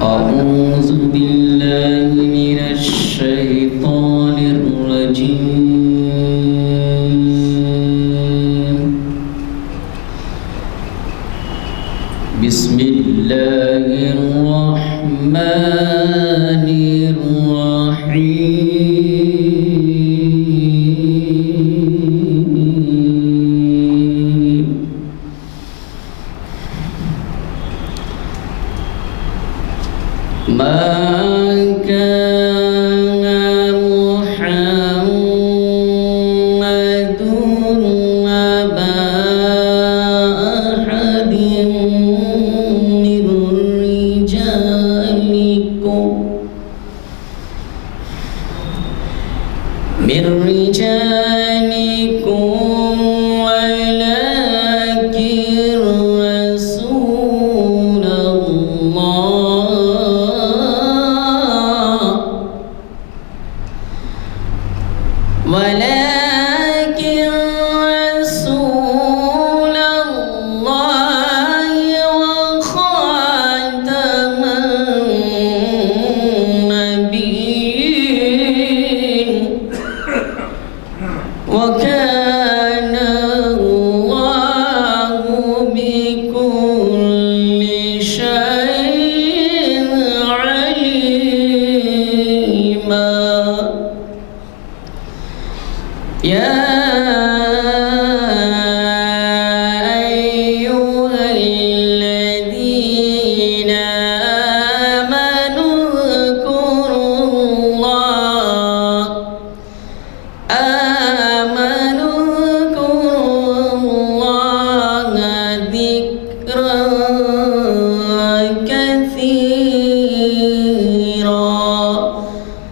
أعوذ بالله من الشيطان الرجيم. بسم الله الرحمن الرحيم. ما كان محمد أبا أحد من رجالكم ولكن رسول الله وخاتم النبيين وكان الله بكل شيء عليما. يا أيها الذين آمنوا اذكروا الله ذكرا كثيرا.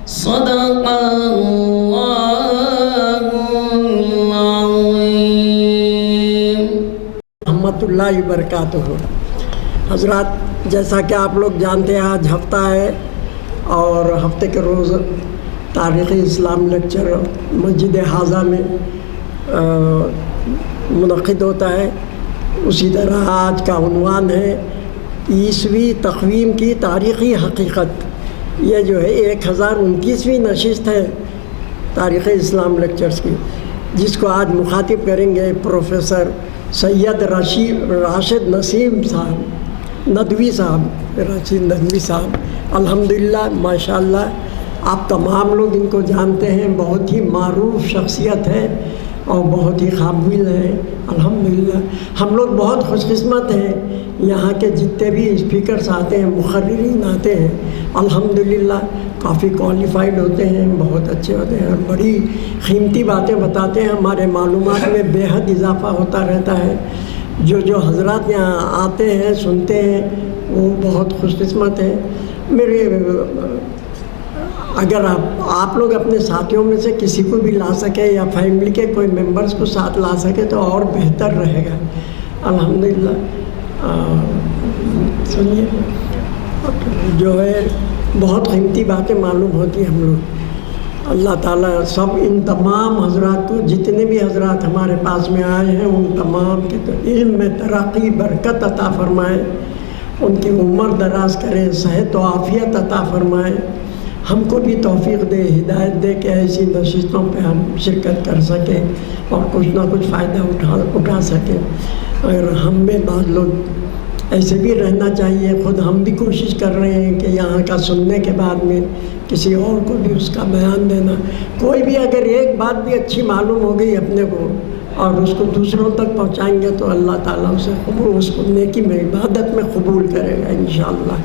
صدق الله العظيم. رحمۃ اللہ وبرکاتہ. حضرات، جیسا کہ آپ لوگ جانتے ہیں آج ہفتہ ہے اور ہفتے کے روز تاریخی اسلام لیکچر مسجد حاضہ میں منعقد ہوتا ہے. اسی طرح آج کا عنوان ہے عیسوی تقویم کی تاریخی حقیقت. یہ جو ہے 1029ویں نشست ہے تاریخ اسلام لیکچرز کی، جس کو آج مخاطب کریں گے پروفیسر سید راشد نسیم صاحب ندوی صاحب. الحمدللہ ماشاءاللہ آپ تمام لوگ ان کو جانتے ہیں. بہت ہی معروف شخصیت ہے اور بہت ہی قابل ہے. الحمدللہ ہم لوگ بہت خوش قسمت ہیں. یہاں کے جتنے بھی اسپیکرز آتے ہیں، مقررین آتے ہیں، الحمدللہ کافی کوالیفائڈ ہوتے ہیں، بہت اچھے ہوتے ہیں اور بڑی قیمتی باتیں بتاتے ہیں. ہمارے معلومات میں بے حد اضافہ ہوتا رہتا ہے. جو حضرات یہاں آتے ہیں سنتے ہیں وہ بہت خوش قسمت ہیں. میرے اگر آپ لوگ اپنے ساتھیوں میں سے کسی کو بھی لا سکے یا فیملی کے کوئی ممبرز کو ساتھ لا سکے تو اور بہتر رہے گا. الحمدللہ سنیے، جو ہے بہت قیمتی باتیں معلوم ہوتی ہیں ہم لوگ. اللہ تعالیٰ سب ان تمام حضرات کو، جتنے بھی حضرات ہمارے پاس میں آئے ہیں، ان تمام کے علم میں ترقی برکت عطا فرمائے، ان کی عمر دراز کرے، صحت و عافیت عطا فرمائے. ہم کو بھی توفیق دے، ہدایت دے کہ ایسی نشستوں پہ ہم شرکت کر سکیں اور کچھ نہ کچھ فائدہ اٹھا سکیں. اور ہم میں بعض لوگ ایسے بھی رہنا چاہیے. خود ہم بھی کوشش کر رہے ہیں کہ یہاں کا سننے کے بعد میں کسی اور کو بھی اس کا بیان دینا. کوئی بھی اگر ایک بات بھی اچھی معلوم ہو گئی اپنے کو اور اس کو دوسروں تک پہنچائیں گے تو اللہ تعالیٰ اسے قبول، اس کو نیکی میں، عبادت میں قبول کرے گا انشاءاللہ.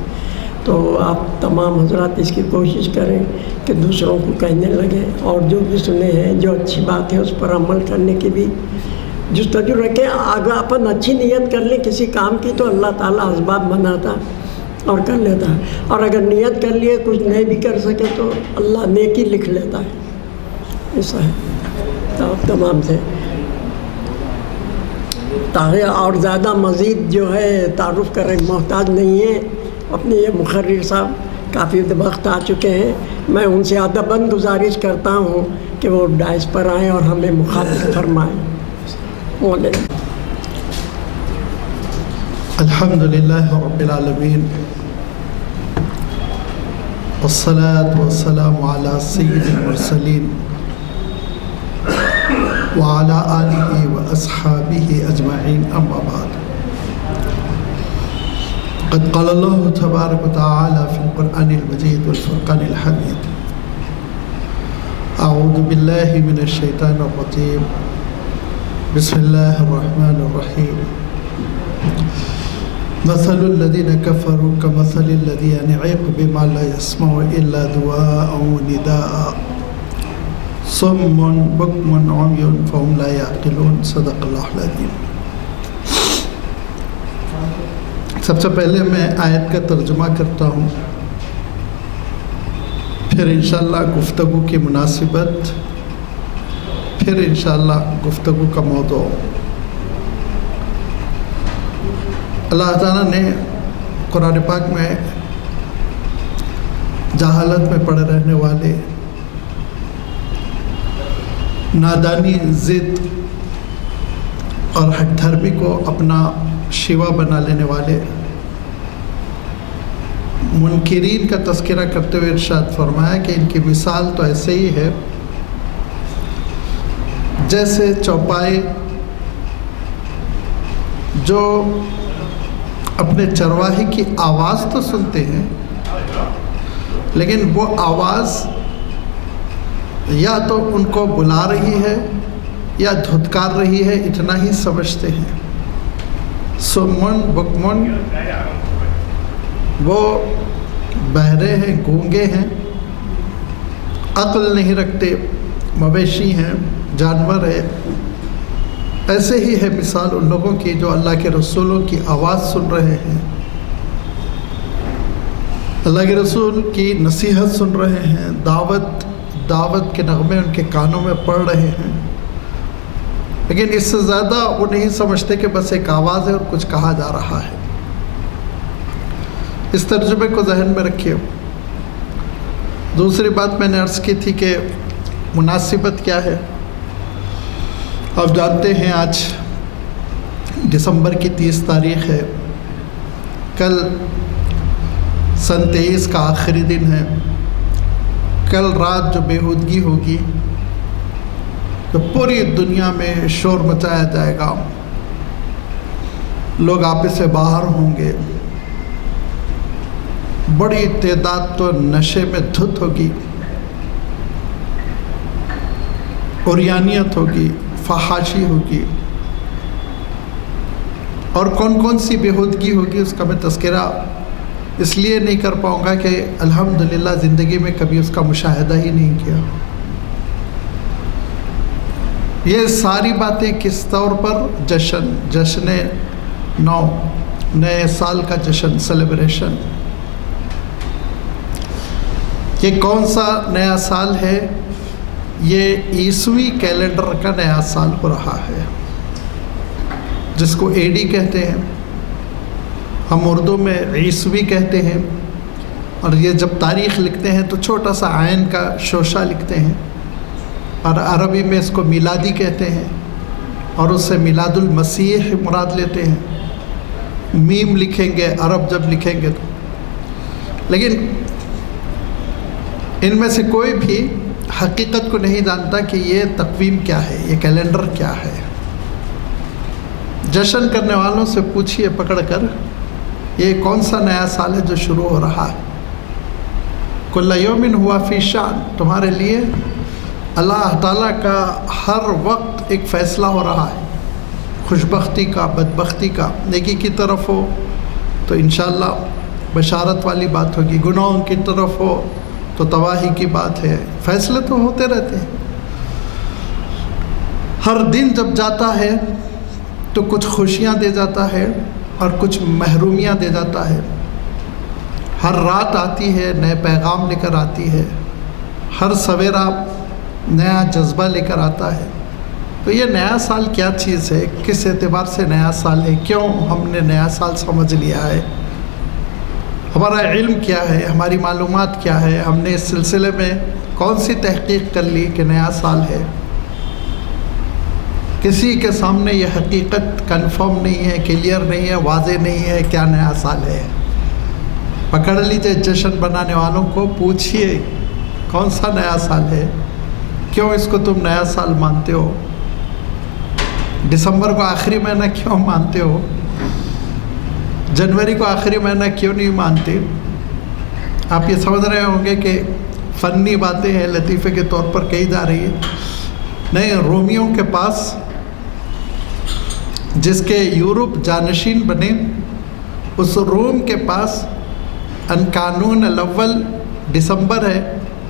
تو آپ تمام حضرات اس کی کوشش کریں کہ دوسروں کو کہنے لگے اور جو بھی سنے ہیں جو اچھی بات ہے اس پر عمل کرنے کی بھی جستجو رکھیں. اگر اپن اچھی نیت کر لیں کسی کام کی تو اللہ تعالیٰ اسباب بناتا اور کر لیتا ہے. اور اگر نیت کر لیے کچھ نہیں بھی کر سکے تو اللہ نیکی لکھ لیتا ہے. ایسا ہے. تو آپ تمام سے تاکہ اور زیادہ مزید جو ہے تعارف کرنے محتاج نہیں ہے. اپنے یہ مقرر صاحب کافی وقت آ چکے ہیں. میں ان سے ادباً گزارش کرتا ہوں کہ وہ ڈائس پر آئیں اور ہمیں مخاطب فرمائیں. الحمدللہ رب العالمین والصلاة والسلام علی سید المرسلین وعلی آلہ واصحابہ اجمعین اما بعد قد قال اللہ تبارک وتعالی فی القرآن المجید والفرقان الحمید اعوذ باللہ من الشیطان الرجیم بسم اللہ الرحمن الرحیم مثل الذين كفروا كمثل الذي ينعق بما لا يسمع إلا دعاء ونداء صم بكم عمي فهم لا يعقلون صدق اللہ العظیم۔ سب سے پہلے میں آیت کا ترجمہ کرتا ہوں، پھر انشاءاللہ گفتگو کی مناسبت، پھر انشاءاللہ گفتگو کا موضوع۔ اللہ تعالیٰ نے قرآن پاک میں جہالت میں پڑے رہنے والے، نادانی، ضد اور حق دھرمی کو اپنا شیوا بنا لینے والے منکرین کا تذکرہ کرتے ہوئے ارشاد فرمایا کہ ان کی مثال تو ایسے ہی ہے جیسے چوپائے جو اپنے چرواہے کی آواز تو سنتے ہیں، لیکن وہ آواز یا تو ان کو بلا رہی ہے یا دھتکار رہی ہے، اتنا ہی سمجھتے ہیں۔ سمن بکمن، وہ بہرے ہیں، گونگے ہیں، عقل نہیں رکھتے، مویشی ہیں، جانور ہے۔ ایسے ہی ہے مثال ان لوگوں کی جو اللہ کے رسولوں کی آواز سن رہے ہیں، اللہ کے رسول کی نصیحت سن رہے ہیں، دعوت کے نغمے ان کے کانوں میں پڑ رہے ہیں، لیکن اس سے زیادہ وہ نہیں سمجھتے کہ بس ایک آواز ہے اور کچھ کہا جا رہا ہے۔ اس ترجمے کو ذہن میں رکھیے۔ دوسری بات میں نے عرض کی تھی کہ مناسبت کیا ہے۔ آپ جانتے ہیں آج دسمبر کی 30 تاریخ ہے، کل سن 23 کا آخری دن ہے۔ کل رات جو بےہودگی ہوگی، تو پوری دنیا میں شور مچایا جائے گا، لوگ آپس سے باہر ہوں گے، بڑی تعداد تو نشے میں دھت ہوگی، عریانیت ہوگی، فحاشی ہوگی، اور کون کون سی بےہودگی ہوگی اس کا میں تذکرہ اس لیے نہیں کر پاؤں گا کہ الحمدللہ زندگی میں کبھی اس کا مشاہدہ ہی نہیں کیا۔ یہ ساری باتیں کس طور پر؟ جشن نو، نئے سال کا جشن، سیلیبریشن۔ یہ کون سا نیا سال ہے؟ یہ عیسوی کیلنڈر کا نیا سال ہو رہا ہے، جس کو AD کہتے ہیں، ہم اردو میں عیسوی کہتے ہیں، اور یہ جب تاریخ لکھتے ہیں تو چھوٹا سا عین کا شوشہ لکھتے ہیں، اور عربی میں اس کو میلادی کہتے ہیں، اور اس سے میلاد المسیح مراد لیتے ہیں۔ میم لکھیں گے عرب جب لکھیں گے تو، لیکن ان میں سے کوئی بھی حقیقت کو نہیں جانتا کہ یہ تقویم کیا ہے، یہ کیلنڈر کیا ہے۔ جشن کرنے والوں سے پوچھئے پکڑ کر، یہ کون سا نیا سال ہے جو شروع ہو رہا ہے؟ کل یوم ہوا فی شان، تمہارے لیے اللہ تعالیٰ کا ہر وقت ایک فیصلہ ہو رہا ہے، خوشبختی کا، بدبختی کا۔ نیکی کی طرف ہو تو انشاءاللہ بشارت والی بات ہوگی، گناہوں کی طرف ہو تو تباہی کی بات ہے۔ فیصلے تو ہوتے رہتے ہیں۔ ہر دن جب جاتا ہے تو کچھ خوشیاں دے جاتا ہے اور کچھ محرومیاں دے جاتا ہے۔ ہر رات آتی ہے، نئے پیغام لے کر آتی ہے، ہر سویرا نیا جذبہ لے کر آتا ہے۔ تو یہ نیا سال کیا چیز ہے؟ کس اعتبار سے نیا سال ہے؟ کیوں ہم نے نیا سال سمجھ لیا ہے؟ ہمارا علم کیا ہے؟ ہماری معلومات کیا ہے؟ ہم نے اس سلسلے میں کون سی تحقیق کر لی کہ نیا سال ہے؟ کسی کے سامنے یہ حقیقت کنفرم نہیں ہے، کلیئر نہیں ہے، واضح نہیں ہے کیا نیا سال ہے۔ پکڑ لیجئے جشن بنانے والوں کو، پوچھئے کون سا نیا سال ہے، کیوں اس کو تم نیا سال مانتے ہو، دسمبر کو آخری مہینہ کیوں مانتے ہو، جنوری کو آخری مہینہ کیوں نہیں مانتے؟ آپ یہ سمجھ رہے ہوں گے کہ فنی باتیں ہیں، لطیفے کے طور پر کہی جا رہی ہے۔ نہیں، رومیوں کے پاس جس کے یورپ جانشین بنے، اس روم کے پاس القانون الاول دسمبر ہے،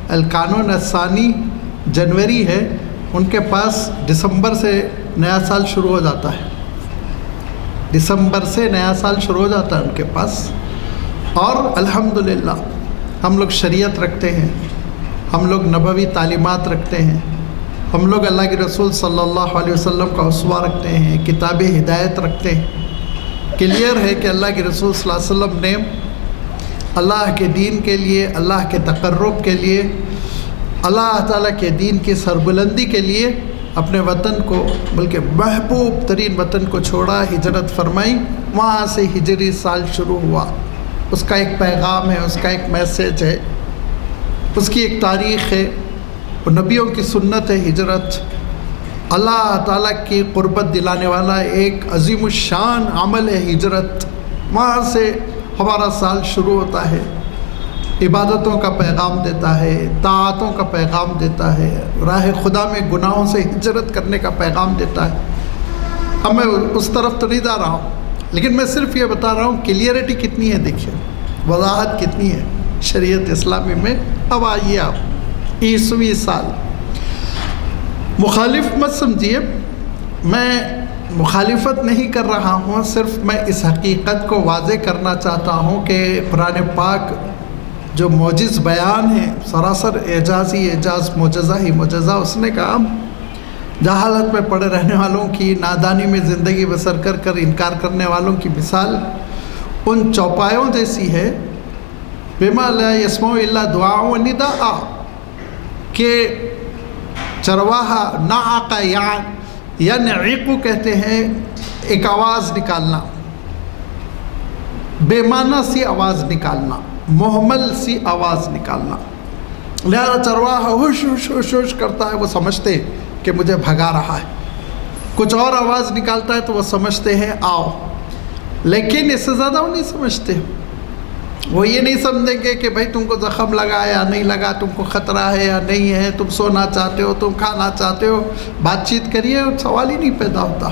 القانون الثانی جنوری ہے، ان کے پاس دسمبر سے نیا سال شروع ہو جاتا ہے، دسمبر سے نیا سال شروع ہو جاتا ہے ان کے پاس۔ اور الحمدللہ ہم لوگ شریعت رکھتے ہیں، ہم لوگ نبوی تعلیمات رکھتے ہیں، ہم لوگ اللہ کے رسول صلی اللہ علیہ وسلم کا اسوہ رکھتے ہیں، کتاب ہدایت رکھتے ہیں۔ کلیئر ہے کہ اللہ کے رسول صلی اللہ علیہ وسلم نے اللہ کے دین کے لیے، اللہ کے تقرب کے لیے، اللہ تعالیٰ کے دین کی سربلندی کے لیے اپنے وطن کو، بلکہ محبوب ترین وطن کو چھوڑا، ہجرت فرمائی، وہاں سے ہجری سال شروع ہوا۔ اس کا ایک پیغام ہے، اس کا ایک میسیج ہے، اس کی ایک تاریخ ہے، وہ نبیوں کی سنت ہے ہجرت، اللہ تعالیٰ کی قربت دلانے والا ایک عظیم الشان عمل ہے ہجرت۔ وہاں سے ہمارا سال شروع ہوتا ہے، عبادتوں کا پیغام دیتا ہے، طاعتوں کا پیغام دیتا ہے، راہ خدا میں گناہوں سے ہجرت کرنے کا پیغام دیتا ہے۔ اب میں اس طرف تو نہیں جا رہا ہوں، لیکن میں صرف یہ بتا رہا ہوں کلیئرٹی کتنی ہے، دیکھیے وضاحت کتنی ہے شریعت اسلامی میں۔ اب آئیے آپ عیسوی سال، مخالف مت سمجھیے، میں مخالفت نہیں کر رہا ہوں، صرف میں اس حقیقت کو واضح کرنا چاہتا ہوں کہ قرآن پاک جو معجز بیان ہے، سراسر اعجازی اعجاز، معجزہ ہی معجزہ، اس نے کہا جہالت میں پڑے رہنے والوں کی، نادانی میں زندگی بسر کر کر انکار کرنے والوں کی مثال ان چوپایوں جیسی ہے، بما لا يسمع الا دعاء و نداء، کہ چرواہا نعق ینعق کہتے ہیں ایک آواز نکالنا، بے معنی سی آواز نکالنا، محمل سی آواز نکالنا۔ لہذا چرواہا ہوش ہوش ہوش ہوش کرتا ہے، وہ سمجھتے کہ مجھے بھگا رہا ہے، کچھ اور آواز نکالتا ہے تو وہ سمجھتے ہیں آؤ، لیکن اس سے زیادہ وہ نہیں سمجھتے۔ وہ یہ نہیں سمجھیں گے کہ بھائی تم کو زخم لگا یا نہیں لگا، تم کو خطرہ ہے یا نہیں ہے، تم سونا چاہتے ہو، تم کھانا چاہتے ہو، بات چیت کریے، سوال ہی نہیں پیدا ہوتا۔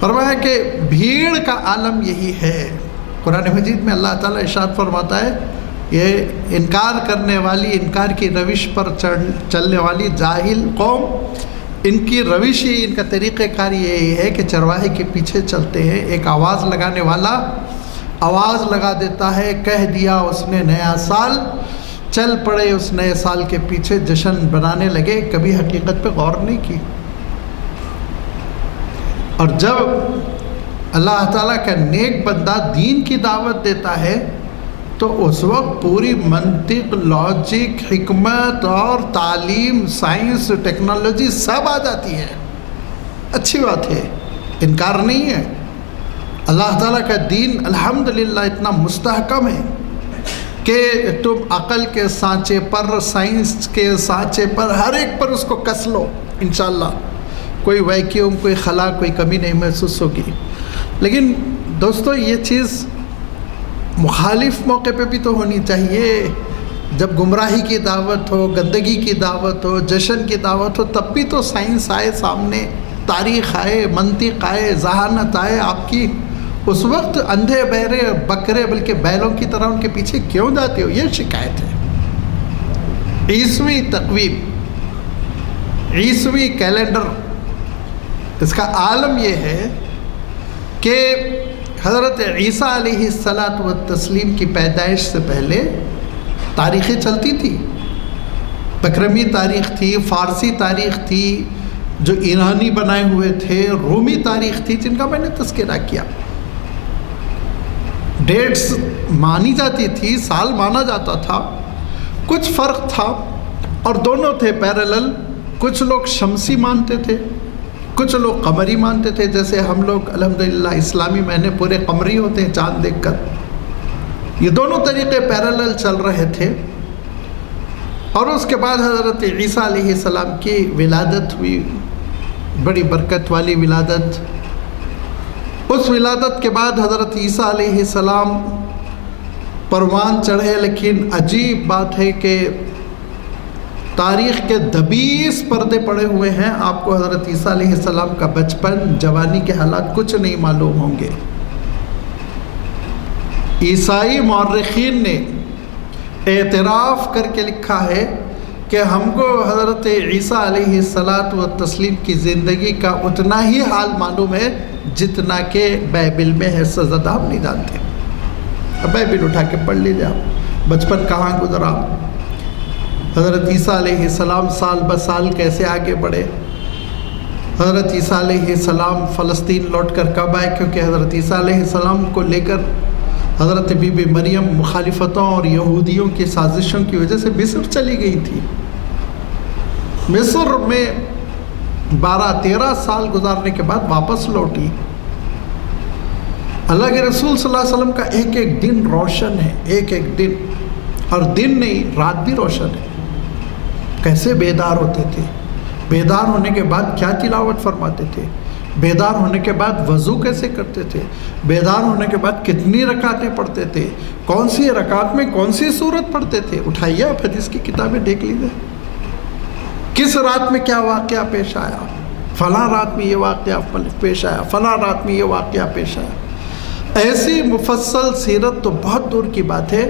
فرمایا کہ بھیڑ کا عالم یہی ہے۔ قرآن مجید میں اللہ تعالیٰ ارشاد فرماتا ہے، یہ انکار کرنے والی، انکار کی روش پر چلنے والی جاہل قوم، ان کی روش ہی، ان کا طریقہ کار یہی ہے کہ چرواہے کے پیچھے چلتے ہیں، ایک آواز لگانے والا آواز لگا دیتا ہے، کہہ دیا اس نے نیا سال، چل پڑے اس نئے سال کے پیچھے، جشن بنانے لگے، کبھی حقیقت پہ غور نہیں کی۔ اور جب اللہ تعالیٰ کا نیک بندہ دین کی دعوت دیتا ہے تو اس وقت پوری منطق، لاجک، حکمت اور تعلیم، سائنس، ٹیکنالوجی سب آ جاتی ہے۔ اچھی بات ہے، انکار نہیں ہے۔ اللہ تعالیٰ کا دین الحمدللہ اتنا مستحکم ہے کہ تم عقل کے سانچے پر، سائنس کے سانچے پر، ہر ایک پر اس کو کس لو، انشاءاللہ کوئی ویکیوم، کوئی خلا، کوئی کمی نہیں محسوس ہوگی۔ لیکن دوستو یہ چیز مخالف موقع پہ بھی تو ہونی چاہیے۔ جب گمراہی کی دعوت ہو، گندگی کی دعوت ہو، جشن کی دعوت ہو، تب بھی تو سائنس آئے سامنے، تاریخ آئے، منطق آئے، ذہانت آئے آپ کی۔ اس وقت اندھے بہرے بکرے بلکہ بیلوں کی طرح ان کے پیچھے کیوں جاتے ہو؟ یہ شکایت ہے۔ عیسوی تقویم، عیسوی کیلنڈر، اس کا عالم یہ ہے کہ حضرت عیسیٰ علیہ الصلاۃ والتسلیم کی پیدائش سے پہلے تاریخیں چلتی تھی۔ بکرمی تاریخ تھی، فارسی تاریخ تھی جو ایرانی بنائے ہوئے تھے، رومی تاریخ تھی جن کا میں نے تذکرہ کیا۔ ڈیٹس مانی جاتی تھی، سال مانا جاتا تھا، کچھ فرق تھا اور دونوں تھے پیرالل۔ کچھ لوگ شمسی مانتے تھے، کچھ لوگ قمری مانتے تھے، جیسے ہم لوگ الحمدللہ اسلامی مہینے پورے قمری ہوتے ہیں چاند دیکھ کر. یہ دونوں طریقے پیرالل چل رہے تھے. اور اس کے بعد حضرت عیسیٰ علیہ السلام کی ولادت ہوئی، بڑی برکت والی ولادت. اس ولادت کے بعد حضرت عیسیٰ علیہ السلام پروان چڑھے. لیکن عجیب بات ہے کہ تاریخ کے 22 پردے پڑے ہوئے ہیں. آپ کو حضرت عیسیٰ علیہ السلام کا بچپن، جوانی کے حالات کچھ نہیں معلوم ہوں گے. عیسائی مورخین نے اعتراف کر کے لکھا ہے کہ ہم کو حضرت عیسیٰ علیہ الصلاۃ والتسلیم کی زندگی کا اتنا ہی حال معلوم ہے جتنا کہ بائبل میں ہے، سے زیادہ ہم نہیں جانتے. اب بائبل اٹھا کے پڑھ لیجیے آپ، بچپن کہاں گزرا، حضرت عیسیٰ علیہ السلام سال بہ سال کیسے آگے بڑھے، حضرت عیسیٰ علیہ السلام فلسطین لوٹ کر کب آئے، کیونکہ حضرت عیسیٰ علیہ السلام کو لے کر حضرت بی بی مریم مخالفتوں اور یہودیوں کی سازشوں کی وجہ سے مصر چلی گئی تھی. مصر میں 12-13 سال گزارنے کے بعد واپس لوٹی. اللہ کے رسول صلی اللہ علیہ وسلم کا ایک ایک دن روشن ہے، ایک ایک دن، اور دن نہیں رات بھی روشن ہے. کیسے بیدار ہوتے تھے، بیدار ہونے کے بعد کیا تلاوت فرماتے تھے، بیدار ہونے کے بعد وضو کیسے کرتے تھے، بیدار ہونے کے بعد کتنی رکعتیں پڑھتے تھے، کون سی رکعت میں کون سی سورت پڑھتے تھے. اٹھائیے آپ حدیث کی کتابیں دیکھ لیجیے، کس رات میں کیا واقعہ پیش آیا، فلاں رات میں یہ واقعہ پیش آیا، فلاں رات میں یہ واقعہ پیش آیا. ایسی مفصل سیرت تو بہت دور کی بات ہے،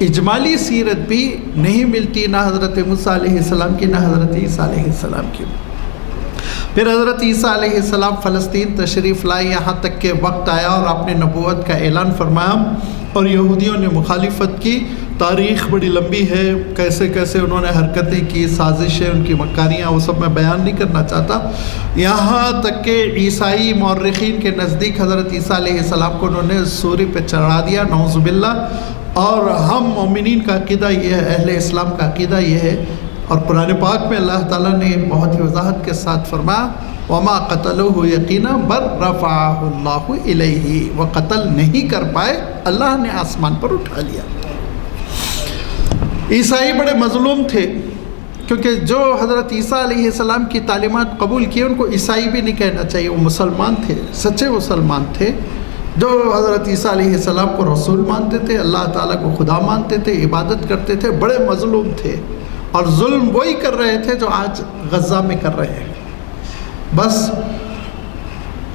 اجمالی سیرت بھی نہیں ملتی نہ حضرت موسیٰ علیہ السلام کی نہ حضرت عیسیٰ علیہ السلام کی. پھر حضرت عیسیٰ علیہ السلام فلسطین تشریف لائے، یہاں تک کہ وقت آیا اور آپ نے نبوت کا اعلان فرمایا اور یہودیوں نے مخالفت کی. تاریخ بڑی لمبی ہے، کیسے کیسے انہوں نے حرکتیں کی، سازشیں، ان کی مکاریاں، وہ سب میں بیان نہیں کرنا چاہتا. یہاں تک کہ عیسائی مورخین کے نزدیک حضرت عیسیٰ علیہ السلام کو انہوں نے سوری پہ چڑھا دیا، نعوذ باللہ. اور ہم مومنین کا عقیدہ یہ ہے، اہل اسلام کا عقیدہ یہ ہے، اور قرآن پاک میں اللہ تعالیٰ نے بہت ہی وضاحت کے ساتھ فرمایا وما قتلوہ یقینا بل رفعہ اللہ الیہ، وہ قتل نہیں کر پائے، اللہ نے آسمان پر اٹھا لیا. عیسائی بڑے مظلوم تھے، کیونکہ جو حضرت عیسیٰ علیہ السلام کی تعلیمات قبول کیے ان کو عیسائی بھی نہیں کہنا چاہیے، وہ مسلمان تھے، سچے مسلمان تھے، جو حضرت عیسیٰ علیہ السلام کو رسول مانتے تھے، اللہ تعالیٰ کو خدا مانتے تھے، عبادت کرتے تھے. بڑے مظلوم تھے اور ظلم وہی کر رہے تھے جو آج غزہ میں کر رہے ہیں، بس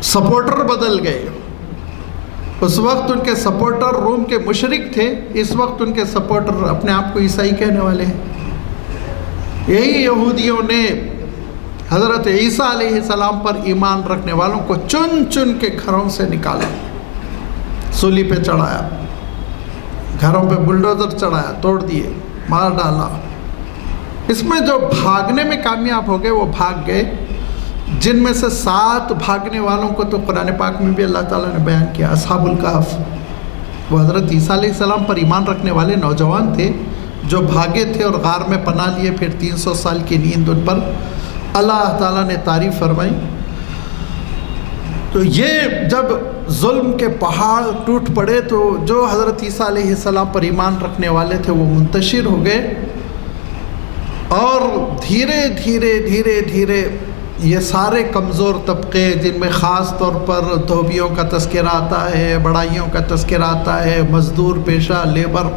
سپورٹر بدل گئے. اس وقت ان کے سپورٹر روم کے مشرک تھے، اس وقت ان کے سپورٹر اپنے آپ کو عیسائی کہنے والے ہیں. یہی یہودیوں نے حضرت عیسیٰ علیہ السلام پر ایمان رکھنے والوں کو چن چن کے گھروں سے نکالا، سولی پہ چڑھایا، گھروں پہ بلڈوزر چڑھایا، توڑ دیے، مار ڈالا. اس میں جو بھاگنے میں کامیاب ہو گئے وہ بھاگ گئے، جن میں سے 7 بھاگنے والوں کو تو قرآن پاک میں بھی اللہ تعالیٰ نے بیان کیا. اصحاب الکہف، وہ حضرت عیسیٰ علیہ السلام پر ایمان رکھنے والے نوجوان تھے جو بھاگے تھے اور غار میں پناہ لیے، پھر 300 سال کی نیند ان پر. اللہ تعالیٰ نے تعریف فرمائی. تو یہ جب ظلم کے پہاڑ ٹوٹ پڑے تو جو حضرت عیسیٰ علیہ السلام پر ایمان رکھنے والے تھے وہ منتشر ہو گئے، اور دھیرے دھیرے دھیرے دھیرے یہ سارے کمزور طبقے، جن میں خاص طور پر دھوبیوں کا تذکرہ آتا ہے، بڑائیوں کا تذکرہ آتا ہے، مزدور پیشہ، لیبر،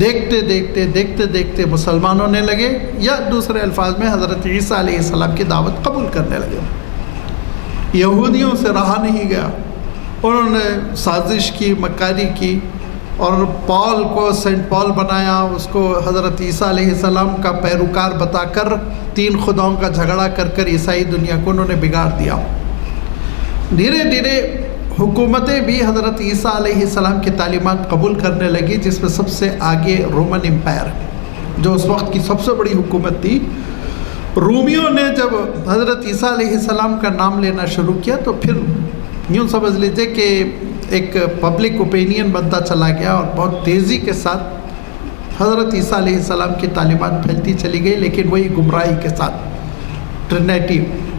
دیکھتے دیکھتے دیکھتے دیکھتے مسلمان ہونے لگے، یا دوسرے الفاظ میں حضرت عیسیٰ علیہ السلام کی دعوت قبول کرنے لگے. یہودیوں سے رہا نہیں گیا، انہوں نے سازش کی، مکاری کی، اور پال کو سینٹ پال بنایا، اس کو حضرت عیسیٰ علیہ السلام کا پیروکار بتا کر 3 خداؤں کا جھگڑا کر کر عیسائی دنیا کو انہوں نے بگاڑ دیا. دھیرے دھیرے حکومتیں بھی حضرت عیسیٰ علیہ السلام کی تعلیمات قبول کرنے لگی، جس میں سب سے آگے رومن امپائر، جو اس وقت کی سب سے بڑی حکومت تھی. رومیوں نے جب حضرت عیسیٰ علیہ السلام کا نام لینا شروع کیا تو پھر یوں سمجھ لیجیے کہ ایک پبلک اوپینین بنتا چلا گیا، اور بہت تیزی کے ساتھ حضرت عیسیٰ علیہ السلام کی تعلیمات پھیلتی چلی گئی، لیکن وہی گمراہی کے ساتھ. ٹرینیٹی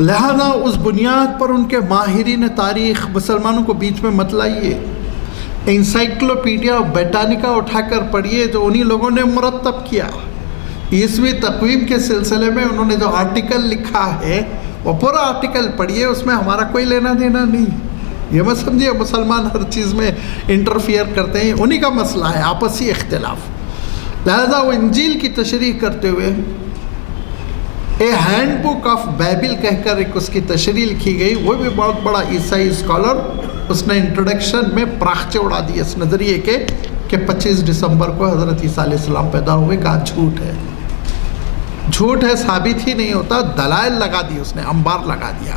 لہذا اس بنیاد پر ان کے ماہرین تاریخ مسلمانوں کو بیچ میں مت لائیے. انسائکلوپیڈیا بیٹانیکا اٹھا کر پڑھیے جو انہی لوگوں نے مرتب کیا. عیسوی تقویم کے سلسلے میں انہوں نے جو آرٹیکل لکھا ہے وہ پورا آرٹیکل پڑھیے، اس میں ہمارا کوئی لینا دینا نہیں. یہ مت سمجھیے مسلمان ہر چیز میں انٹرفیئر کرتے ہیں، انہی کا مسئلہ ہے آپسی اختلاف. لہذا وہ انجیل کی تشریح کرتے ہوئے a hand book of Bible کہہ کر ایک اس کی تشریح لکھی گئی. وہ بھی بہت بڑا عیسائی اسکالر، اس نے انٹروڈکشن میں پراخچے اڑا دیے اس نظریے کے کہ 25 دسمبر کو حضرت عیسیٰ علیہ السلام پیدا ہوئے. کہا جھوٹ ہے، جھوٹ ہے، ثابت ہی نہیں ہوتا. دلائل لگا دی اس نے، انبار لگا دیا.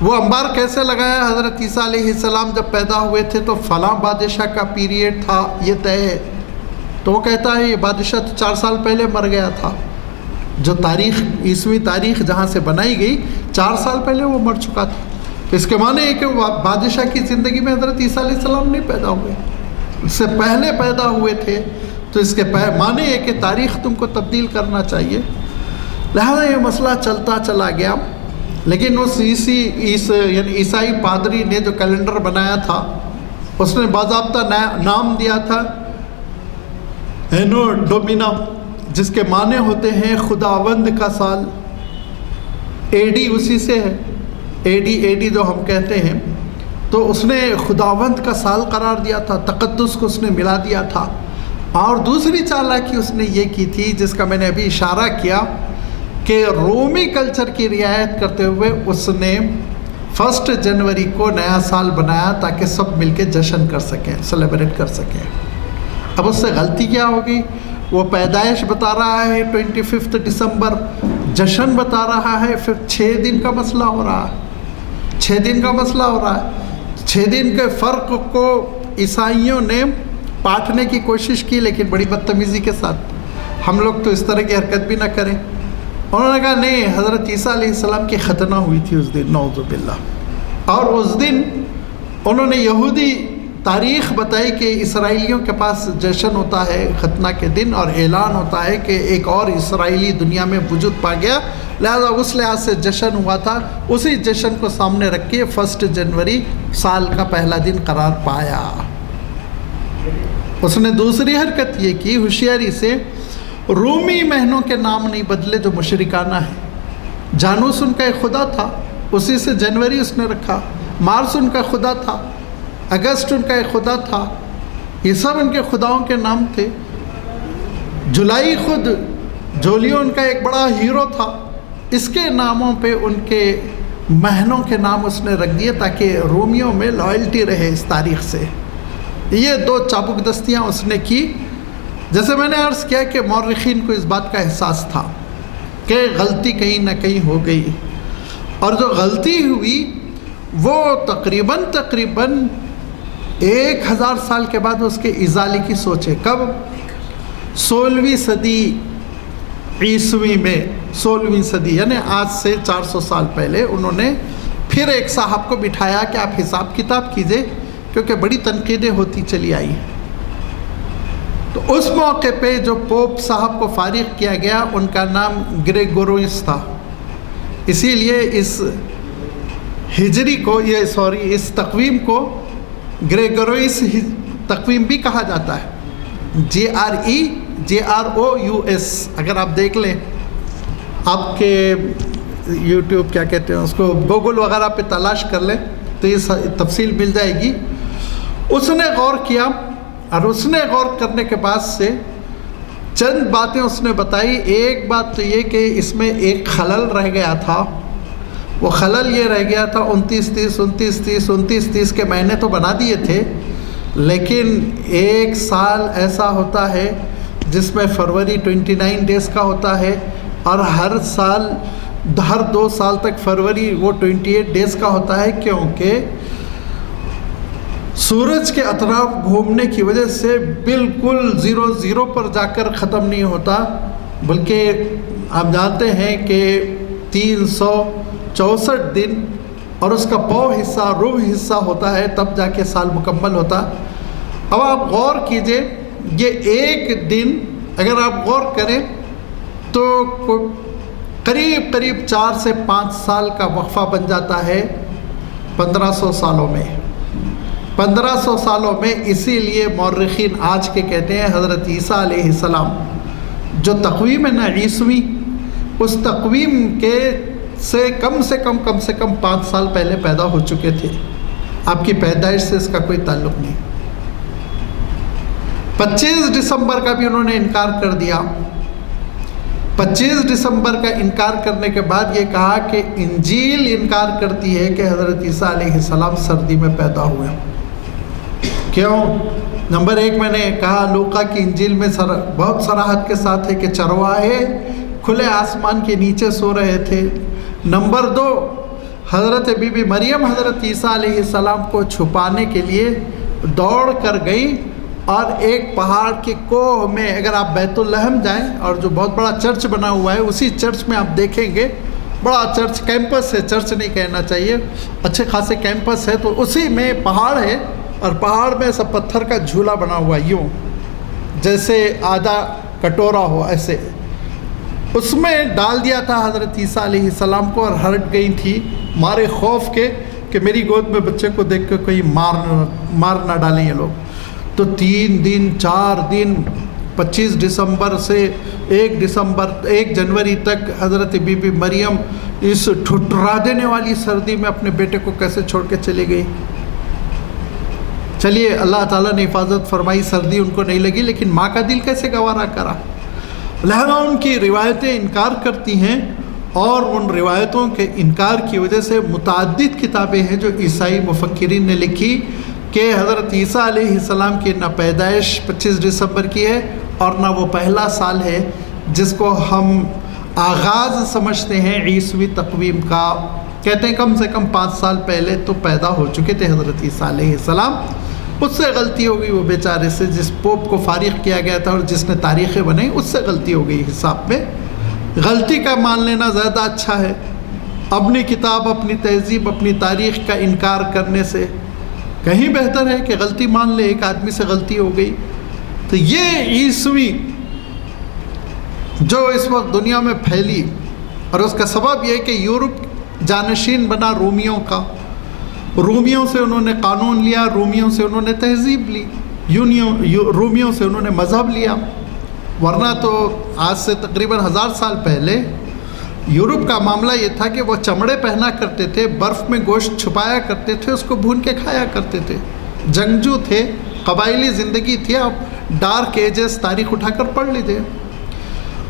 وہ انبار کیسے لگایا؟ حضرت عیسیٰ علیہ السلام جب پیدا ہوئے تھے تو فلاں بادشاہ کا پیریڈ تھا، یہ طے ہے. تو وہ کہتا ہے یہ بادشاہ تو 4 سال پہلے مر گیا تھا. جو تاریخ عیسوی تاریخ جہاں سے بنائی گئی 4 سال پہلے وہ مر چکا تھا. تو اس کے معنی ہے کہ وہ بادشاہ کی زندگی میں حضرت عیسیٰ علیہ السلام نہیں پیدا ہوئے، اس سے پہلے پیدا ہوئے تھے. تو اس کے معنی ہے کہ تاریخ تم کو تبدیل کرنا چاہیے. لہذا یہ مسئلہ چلتا چلا گیا. لیکن اس یعنی عیسائی پادری نے جو کیلنڈر بنایا تھا اس نے باضابطہ نام دیا تھا اینو ڈومینا، جس کے معنی ہوتے ہیں خداوند کا سال. AD اسی سے ہے، AD جو ہم کہتے ہیں. تو اس نے خداوند کا سال قرار دیا تھا، تقدس کو اس نے ملا دیا تھا. اور دوسری چالاکی اس نے یہ کی تھی جس کا میں نے ابھی اشارہ کیا کہ رومی کلچر کی رعایت کرتے ہوئے اس نے 1 جنوری کو نیا سال بنایا تاکہ سب مل کے جشن کر سکیں، سیلیبریٹ کر سکیں. اب اس سے غلطی کیا ہوگی؟ وہ پیدائش بتا رہا ہے 25 دسمبر، جشن بتا رہا ہے، پھر 6 دن کا مسئلہ ہو رہا ہے. 6 دن کا مسئلہ ہو رہا ہے. 6 دن کے فرق کو عیسائیوں نے پاٹنے کی کوشش کی، لیکن بڑی بدتمیزی کے ساتھ. ہم لوگ تو اس طرح کی حرکت بھی نہ کریں. انہوں نے کہا نہیں، حضرت عیسیٰ علیہ السلام کی ختنہ ہوئی تھی اس دن، نعوذ باللہ. اور اس دن انہوں نے یہودی تاریخ بتائی کہ اسرائیلیوں کے پاس جشن ہوتا ہے ختنہ کے دن، اور اعلان ہوتا ہے کہ ایک اور اسرائیلی دنیا میں وجود پا گیا. لہذا اس لحاظ سے جشن ہوا تھا. اسی جشن کو سامنے رکھ کے 1 جنوری سال کا پہلا دن قرار پایا. اس نے دوسری حرکت یہ کی ہوشیاری سے، رومی مہینوں کے نام نہیں بدلے جو مشرکانہ ہیں. جانوس ان کا ایک خدا تھا، اسی سے جنوری اس نے رکھا. مارس ان کا خدا تھا، اگست ان کا ایک خدا تھا. یہ سب ان کے خداؤں کے نام تھے. جولائی خود جولیو ان کا ایک بڑا ہیرو تھا. اس کے ناموں پہ ان کے مہینوں کے نام اس نے رکھ دیے تاکہ رومیوں میں لائلٹی رہے اس تاریخ سے. یہ 2 چابک دستیاں اس نے کی. جیسے میں نے عرض کیا کہ مورخین کو اس بات کا احساس تھا کہ غلطی کہیں نہ کہیں ہو گئی، اور جو غلطی ہوئی وہ تقریباً 1000 سال کے بعد اس کے ازالے کی سوچ ہے. کب؟ 16ویں صدی عیسوی میں. 16ویں صدی یعنی آج سے 400 سال پہلے انہوں نے پھر ایک صاحب کو بٹھایا کہ آپ حساب کتاب کیجئے، کیونکہ بڑی تنقیدیں ہوتی چلی آئی. تو اس موقع پہ جو پوپ صاحب کو فارغ کیا گیا ان کا نام گریگوروس تھا. اسی لیے اس ہجری کو اس تقویم کو گریگوروس تقویم بھی کہا جاتا ہے. GREGROUS. اگر آپ دیکھ لیں، آپ کے یوٹیوب کیا کہتے ہیں اس کو، گوگل وغیرہ پہ تلاش کر لیں تو یہ تفصیل مل جائے گی. اس نے غور کیا، اور اس نے غور کرنے کے بعد سے چند باتیں اس نے بتائی. ایک بات تو یہ کہ اس میں ایک خلل رہ گیا تھا. وہ خلل یہ رہ گیا تھا 29-30 کے مہینے تو بنا دیے تھے، لیکن ایک سال ایسا ہوتا ہے جس میں فروری 29 ڈیز کا ہوتا ہے، اور ہر 2 سال تک فروری وہ 28 ڈیز کا ہوتا ہے، کیونکہ سورج کے اطراف گھومنے کی وجہ سے بالکل 0 پر جا کر ختم نہیں ہوتا، بلکہ آپ جانتے ہیں کہ 364 دن اور اس کا پاؤ حصہ، ربع حصہ ہوتا ہے، تب جا کے سال مکمل ہوتا. اب آپ غور کیجئے، یہ ایک دن اگر آپ غور کریں تو قریب قریب 4 سے 5 سال کا وقفہ بن جاتا ہے 1500 سالوں میں. 1500 سالوں میں اسی لیے مورخین آج کے کہتے ہیں حضرت عیسیٰ علیہ السلام جو تقویم ہے نا عیسوی، اس تقویم کے سے کم 5 سال پہلے پیدا ہو چکے تھے. آپ کی پیدائش سے اس کا کوئی تعلق نہیں. 25 دسمبر کا بھی انہوں نے انکار کر دیا. 25 دسمبر کا انکار کرنے کے بعد یہ کہا کہ انجیل انکار کرتی ہے کہ حضرت عیسیٰ علیہ السلام سردی میں پیدا ہوئے. کیوں؟ نمبر 1 میں نے کہا لوقا کی انجیل میں بہت صراحت کے ساتھ ہے کہ چرواہے کھلے آسمان کے نیچے سو رہے تھے. نمبر 2 حضرت بی بی مریم حضرت عیسیٰ علیہ السلام کو چھپانے کے لیے دوڑ کر گئی اور ایک پہاڑ کے کوہ میں، اگر آپ بیت الحم جائیں اور جو بہت بڑا چرچ بنا ہوا ہے اسی چرچ میں آپ دیکھیں گے، بڑا چرچ کیمپس ہے، چرچ نہیں کہنا چاہیے، اچھے خاصے کیمپس ہے، تو اسی میں پہاڑ ہے اور پہاڑ میں سب پتھر کا جھولا بنا ہوا ہے یوں جیسے آدھا کٹورا ہو، ایسے اس میں ڈال دیا تھا حضرت عیسیٰ علیہ السلام کو اور ہٹ گئی تھی مارے خوف کے کہ میری گود میں بچے کو دیکھ کے کوئی مار نہ ڈالیں یہ لوگ. تو 3 دن 4 دن 25 دسمبر سے 1 جنوری تک حضرت بی بی مریم اس ٹھٹرا دینے والی سردی میں اپنے بیٹے کو کیسے چھوڑ کے چلی گئی. چلیے اللہ تعالیٰ نے حفاظت فرمائی، سردی ان کو نہیں لگی، لیکن ماں کا دل کیسے گوارا کرا. لہذا ان کی روایتیں انکار کرتی ہیں، اور ان روایتوں کے انکار کی وجہ سے متعدد کتابیں ہیں جو عیسائی مفکرین نے لکھی کہ حضرت عیسیٰ علیہ السلام کی نہ پیدائش 25 دسمبر کی ہے اور نہ وہ پہلا سال ہے جس کو ہم آغاز سمجھتے ہیں عیسوی تقویم کا. کہتے ہیں کم سے کم 5 سال پہلے تو پیدا ہو چکے تھے حضرت عیسیٰ علیہ السلام. اس سے غلطی ہو گئی وہ بیچارے سے، جس پوپ کو فارغ کیا گیا تھا اور جس نے تاریخیں بنائی اس سے غلطی ہو گئی. حساب میں غلطی کا مان لینا زیادہ اچھا ہے اپنی کتاب، اپنی تہذیب، اپنی تاریخ کا انکار کرنے سے. کہیں بہتر ہے کہ غلطی مان لے، ایک آدمی سے غلطی ہو گئی. تو یہ عیسوی جو اس وقت دنیا میں پھیلی، اور اس کا سبب یہ کہ یورپ جانشین بنا رومیوں کا. رومیوں سے انہوں نے قانون لیا، رومیوں سے انہوں نے تہذیب لی، رومیوں سے انہوں نے مذہب لیا. ورنہ تو آج سے تقریباً 1000 سال پہلے یورپ کا معاملہ یہ تھا کہ وہ چمڑے پہنا کرتے تھے، برف میں گوشت چھپایا کرتے تھے، اس کو بھون کے کھایا کرتے تھے. جنگجو تھے، قبائلی زندگی تھی. آپ ڈارک ایجز تاریخ اٹھا کر پڑھ لیجیے.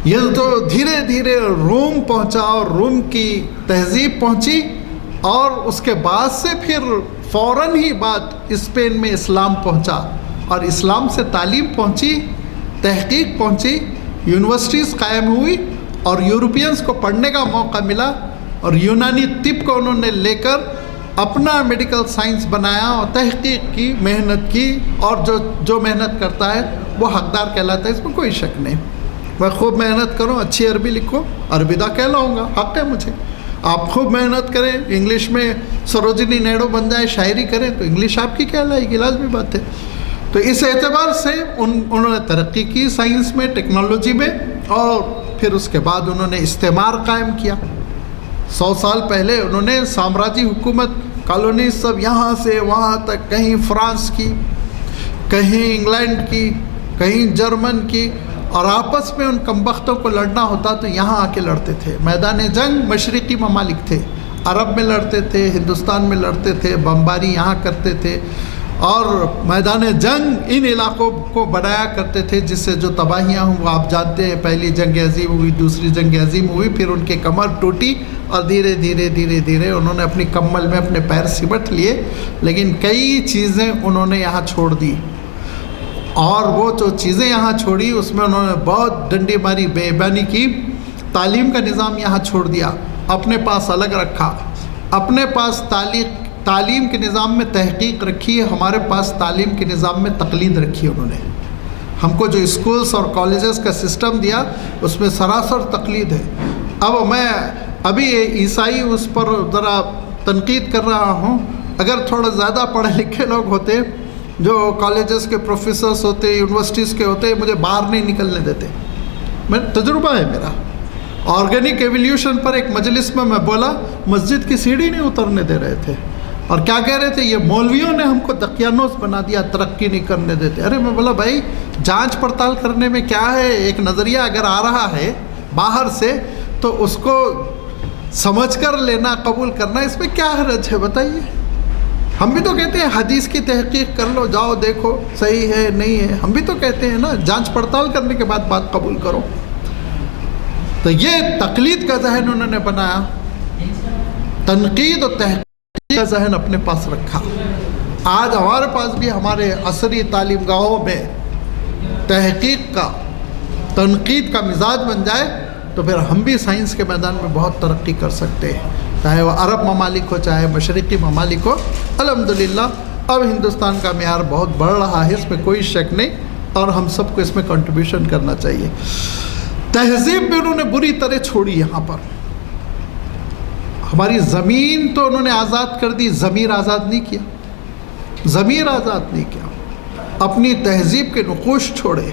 یہ تو دھیرے دھیرے روم پہنچا اور روم کی تہذیب پہنچی، اور اس کے بعد سے پھر فوراً ہی بعد اسپین میں اسلام پہنچا، اور اسلام سے تعلیم پہنچی، تحقیق پہنچی، یونیورسٹیز قائم ہوئی، اور یورپینز کو پڑھنے کا موقع ملا، اور یونانی طب کو انہوں نے لے کر اپنا میڈیکل سائنس بنایا اور تحقیق کی، محنت کی، اور جو محنت کرتا ہے وہ حقدار کہلاتا ہے، اس میں کوئی شک نہیں. میں خوب محنت کروں، اچھی عربی لکھوں، عربیدہ کہلاؤں گا، حق ہے مجھے. آپ خوب محنت کریں، انگلش میں سروجنی نیڈو بن جائے، شاعری کریں تو انگلش آپ کی کہلائے گی، لازمی بات ہے. تو اس اعتبار سے انہوں نے ترقی کی سائنس میں، ٹیکنالوجی میں، اور پھر اس کے بعد انہوں نے استعمار قائم کیا. 100 سال پہلے انہوں نے سامراجی حکومت، کالونیز سب یہاں سے وہاں تک، کہیں فرانس کی، کہیں انگلینڈ کی، کہیں جرمن کی، اور آپس میں ان کمبختوں کو لڑنا ہوتا تو یہاں آ کے لڑتے تھے. میدان جنگ مشرقی ممالک تھے، عرب میں لڑتے تھے، ہندوستان میں لڑتے تھے، بمباری یہاں کرتے تھے، اور میدان جنگ ان علاقوں کو بنایا کرتے تھے جس سے جو تباہیاں ہوں وہ آپ جانتے ہیں. پہلی جنگ عظیم ہوئی، دوسری جنگ عظیم ہوئی، پھر ان کے کمر ٹوٹی، اور دھیرے دھیرے انہوں نے اپنی کمل میں اپنے پیر سمٹ لیے، لیکن کئی چیزیں انہوں نے یہاں چھوڑ دی. اور وہ جو چیزیں یہاں چھوڑی اس میں انہوں نے بہت ڈنڈی ماری، بے ایمانی کی. تعلیم کا نظام یہاں چھوڑ دیا، اپنے پاس الگ رکھا. اپنے پاس تعلیم کے نظام میں تحقیق رکھی ہے، ہمارے پاس تعلیم کے نظام میں تقلید رکھی. انہوں نے ہم کو جو اسکولز اور کالجز کا سسٹم دیا اس میں سراسر تقلید ہے. اب میں ابھی عیسائی اس پر ذرا تنقید کر رہا ہوں. اگر تھوڑا زیادہ پڑھے لکھے لوگ ہوتے، جو کالجز کے پروفیسرز ہوتے، یونیورسٹیز کے ہوتے، مجھے باہر نہیں نکلنے دیتے. میں تجربہ ہے میرا. آرگینک ایولیوشن پر ایک مجلس میں بولا، مسجد کی سیڑھی نہیں اترنے دے رہے تھے، اور کیا کہہ رہے تھے، یہ مولویوں نے ہم کو دقیانوس بنا دیا، ترقی نہیں کرنے دیتے۔ ارے میں بولا بھائی جانچ پڑتال کرنے میں کیا ہے، ایک نظریہ اگر آ رہا ہے باہر سے تو اس کو سمجھ کر لینا، قبول کرنا، اس میں کیا حرج ہے بتائیے؟ ہم بھی تو کہتے ہیں حدیث کی تحقیق کر لو، جاؤ دیکھو صحیح ہے نہیں ہے، ہم بھی تو کہتے ہیں نا جانچ پڑتال کرنے کے بعد بات قبول کرو۔ تو یہ تقلید کا ذہن انہوں نے بنایا، تنقید اور تحقیق کا ذہن اپنے پاس رکھا۔ آج ہمارے پاس بھی ہمارے عصری تعلیم گاہوں میں تحقیق کا، تنقید کا مزاج بن جائے تو پھر ہم بھی سائنس کے میدان میں بہت ترقی کر سکتے ہیں، چاہے وہ عرب ممالک ہو چاہے مشرقی ممالک ہو۔ الحمدللہ اب ہندوستان کا معیار بہت بڑھ رہا ہے، اس میں کوئی شک نہیں، اور ہم سب کو اس میں کنٹریبیوشن کرنا چاہیے۔ تہذیب بھی انہوں نے بری طرح چھوڑی یہاں پر۔ ہماری زمین تو انہوں نے آزاد کر دی، ضمیر آزاد نہیں کیا، ضمیر آزاد نہیں کیا۔ اپنی تہذیب کے نقوش چھوڑے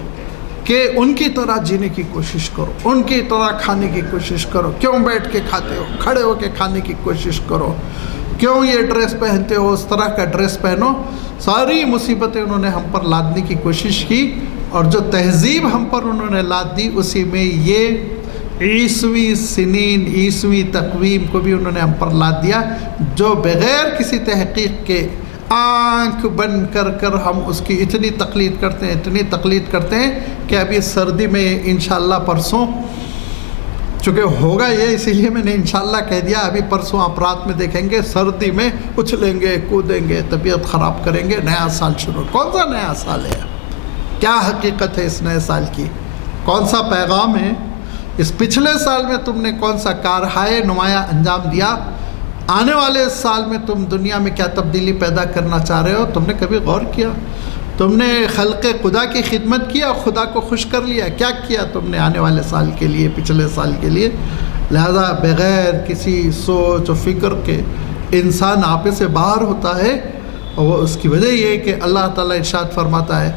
کہ ان کی طرح جینے کی کوشش کرو، ان کی طرح کھانے کی کوشش کرو، کیوں بیٹھ کے کھاتے ہو، کھڑے ہو کے کھانے کی کوشش کرو، کیوں یہ ڈریس پہنتے ہو، اس طرح کا ڈریس پہنو۔ ساری مصیبتیں انہوں نے ہم پر لادنے کی کوشش کی، اور جو تہذیب ہم پر انہوں نے لاد دی اسی میں یہ عیسوی سنین، عیسوی تقویم کو بھی انہوں نے ہم پر لاد دیا، جو بغیر کسی تحقیق کے آنکھ بند کر کر ہم اس کی اتنی تقلید کرتے ہیں، اتنی تقلید کرتے ہیں کہ ابھی سردی میں انشاءاللہ پرسوں، چونکہ ہوگا یہ اسی لیے میں نے انشاءاللہ کہہ دیا، ابھی پرسوں آپ رات میں دیکھیں گے سردی میں اچھلیں گے، کودیں گے، طبیعت خراب کریں گے، نیا سال شروع۔ کون سا نیا سال ہے؟ کیا حقیقت ہے اس نئے سال کی؟ کون سا پیغام ہے؟ اس پچھلے سال میں تم نے کون سا کارہائے نمایاں انجام دیا؟ آنے والے سال میں تم دنیا میں کیا تبدیلی پیدا کرنا چاہ رہے ہو؟ تم نے کبھی غور کیا؟ تم نے خلق خدا کی خدمت کیا، خدا کو خوش کر لیا؟ کیا کیا تم نے آنے والے سال کے لیے، پچھلے سال کے لیے؟ لہذا بغیر کسی سوچ و فکر کے انسان آپے سے باہر ہوتا ہے، اور وہ اس کی وجہ یہ ہے کہ اللہ تعالیٰ ارشاد فرماتا ہے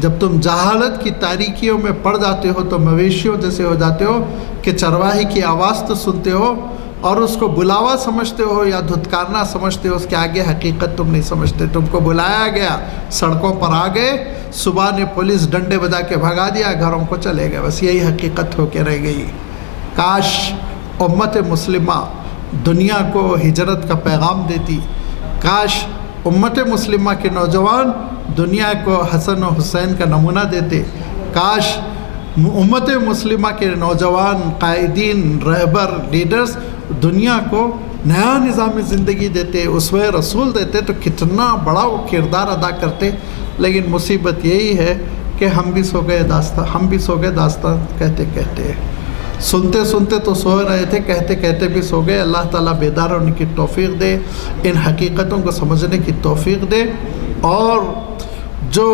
جب تم جہالت کی تاریکیوں میں پڑ جاتے ہو تو مویشیوں جیسے ہو جاتے ہو کہ چرواہی کی آواز تو سنتے ہو اور اس کو بلاوا سمجھتے ہو یا دھتکارنا سمجھتے ہو، اس کے آگے حقیقت تم نہیں سمجھتے۔ تم کو بلایا گیا، سڑکوں پر آ گئے، صبح نے پولیس ڈنڈے بجا کے بھگا دیا، گھروں کو چلے گئے، بس یہی حقیقت ہو کے رہ گئی۔ کاش امت مسلمہ دنیا کو ہجرت کا پیغام دیتی، کاش امت مسلمہ کے نوجوان دنیا کو حسن و حسین کا نمونہ دیتے، کاش امت مسلمہ کے نوجوان قائدین، رہبر، لیڈرز دنیا کو نیا نظام زندگی دیتے، اسوہ رسول دیتے تو کتنا بڑا وہ کردار ادا کرتے۔ لیکن مصیبت یہی ہے کہ ہم بھی سو گئے داستان کہتے کہتے، سنتے سنتے تو سو رہے تھے، کہتے کہتے بھی سو گئے۔ اللہ تعالیٰ بیدار ہونے کی توفیق دے، ان حقیقتوں کو سمجھنے کی توفیق دے، اور جو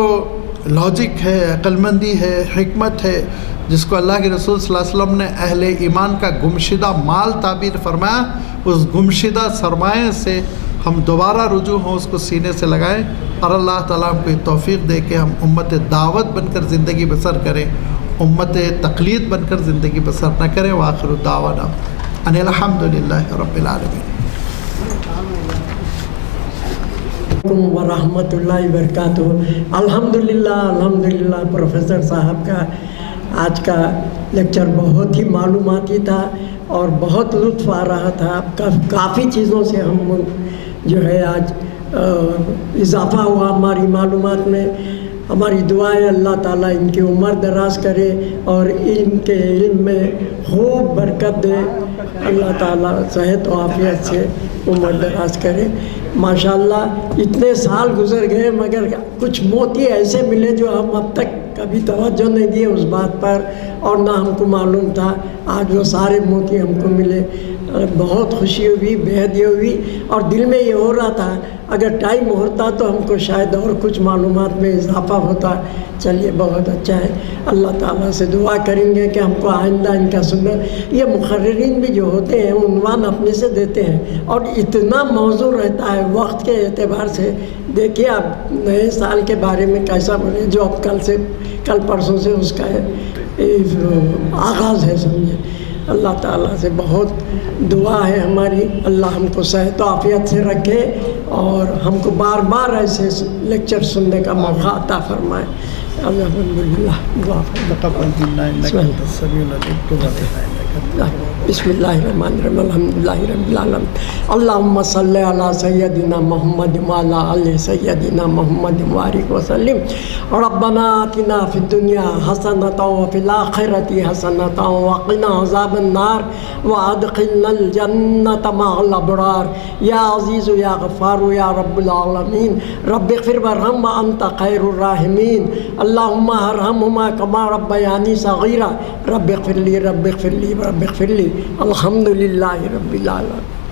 لاجک ہے، عقل مندی ہے، حکمت ہے، جس کو اللہ کے رسول صلی اللہ علیہ وسلم نے اہل ایمان کا گمشدہ مال تعبیر فرمایا، اس گمشدہ سرمایہ سے ہم دوبارہ رجوع ہوں، اس کو سینے سے لگائیں، اور اللہ تعالیٰ ہم کو یہ توفیق دے کہ ہم امت دعوت بن کر زندگی بسر کریں، امت تقلید بن کر زندگی بسر نہ کریں۔ وآخر دعوانا ان الحمدللہ رب العالمین۔ ورحمۃ اللہ وبرکاتہ۔ الحمدللہ پروفیسر صاحب کا آج کا لیکچر بہت ہی معلوماتی تھا اور بہت لطف آ رہا تھا۔ کافی چیزوں سے ہم جو ہے آج اضافہ ہوا ہماری معلومات میں۔ ہماری دعا ہے اللہ تعالیٰ ان کی عمر دراز کرے اور ان کے علم میں خوب برکت دے، اللہ تعالیٰ صحت و عافیت سے عمر دراز کرے۔ ماشاءاللہ اتنے سال گزر گئے مگر کچھ موتی ایسے ملے جو ہم اب تک کبھی توجہ نہیں دیے اس بات پر، اور نہ ہم کو معلوم تھا۔ آج وہ سارے موتی ہم کو ملے، بہت خوشی ہوئی، بےحد ہوئی، اور دل میں یہ ہو رہا تھا اگر ٹائم ہوتا تو ہم کو شاید اور کچھ معلومات میں اضافہ ہوتا۔ چلیے بہت اچھا ہے، اللہ تعالیٰ سے دعا کریں گے کہ ہم کو آئندہ ان کا سننا۔ یہ مقررین بھی جو ہوتے ہیں عنوان اپنے سے دیتے ہیں اور اتنا موضوع رہتا ہے وقت کے اعتبار سے۔ دیکھیے اب نئے سال کے بارے میں کیسا بولے، جو اب کل پرسوں سے اس کا آغاز ہے، سمجھے اللہ تعالیٰ سے بہت دعا ہے ہماری، اللہ ہم کو صحت و عافیت سے رکھے اور ہم کو بار بار ایسے لیکچر سننے کا موقع عطا فرمائے۔ الحمدللہ دعا بسم اللہ الرحمن الرحیم الحمد للہ رب العالمین اللہم صلی علی سیدنا محمد وعلی آل سیدنا محمد وبارک وسلم ربنا آتنا فی الدنیا حسنۃ وفی الآخرۃ حسنۃ وقنا عذاب النار وادخلنا الجنۃ مع الابرار یا عزیز یا غفار یا رب العالمین رب اغفر وارحم وانت خیر الراحمین اللہم ارحمہما کما ربیانی صغیرا رب اغفر لی رب اغفر لی رب اغفر لی الحمد للہ رب العالمین۔